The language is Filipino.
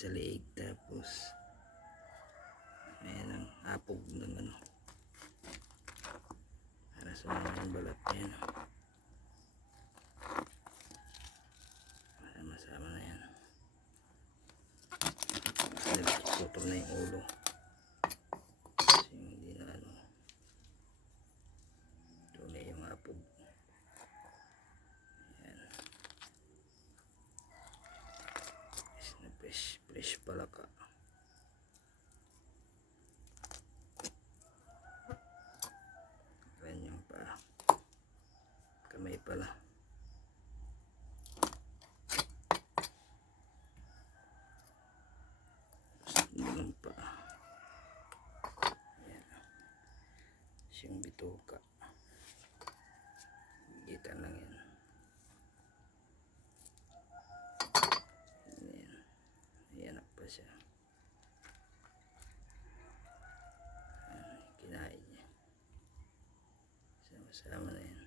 sa leeg, tapos ayan ang apog ng ano para sa mga balat yan para masama na yan. Nagputol na yung ulo kasi hindi na ano tunay yung apog. Ayan, fresh pala ka. Ganyan pa kamay pala. Ganun pa. Ayan. Siyang bituka. Kita lang yan. Ayan. Ayan pa siya. Ayan, kinain niya. Sama-sama na yan.